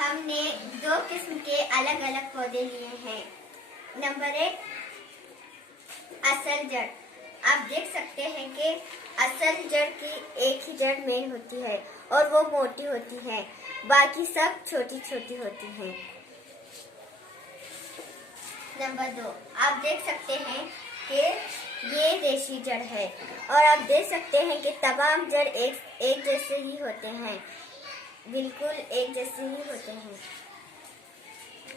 हमने दो किस्म के अलग अलग पौधे लिए हैं। नंबर 1, असल जड़। आप देख सकते हैं कि असल जड़ की एक ही जड़ मेन होती है और वो मोटी होती है, बाकी सब छोटी छोटी होती हैं। नंबर 2, आप देख सकते हैं कि ये रेशी जड़ है और आप देख सकते हैं कि तमाम जड़ एक जैसे ही होते हैं, बिल्कुल एक जैसे ही होते हैं।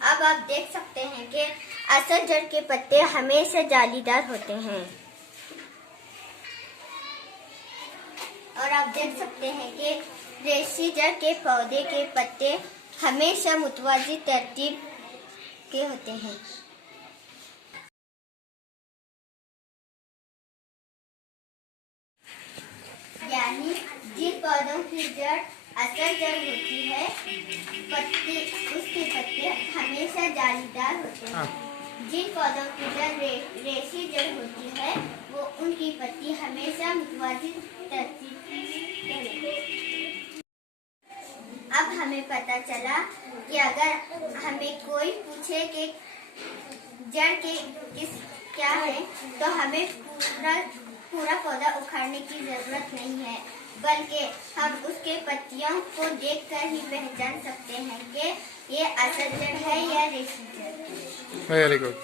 अब आप देख सकते हैं कि असल जड़ के पत्ते हमेशा जालीदार होते हैं और आप देख सकते हैं कि रेशी जड़ के पौधे के पत्ते हमेशा मुतवाज़ी तरतीब के होते हैं। यानी जिन पौधों की जड़ असल जड़ होती है, उसके पत्ते हमेशा जालीदार होते हैं। जिन पौधों की जड़ रेशी जड़ होती है, वो उनकी पत्ती हमेशा मुतवाज़ी तरतीब के होती है। अब हमें पता चला कि अगर हमें कोई पूछे कि जड़ के क्या है, तो हमें पूरा पौधा उखाड़ने की जरूरत नहीं है, बल्कि हम उसके पत्तियों को देखकर ही पहचान सकते हैं कि ये असल जड़ है या रेशी जड़। Very good.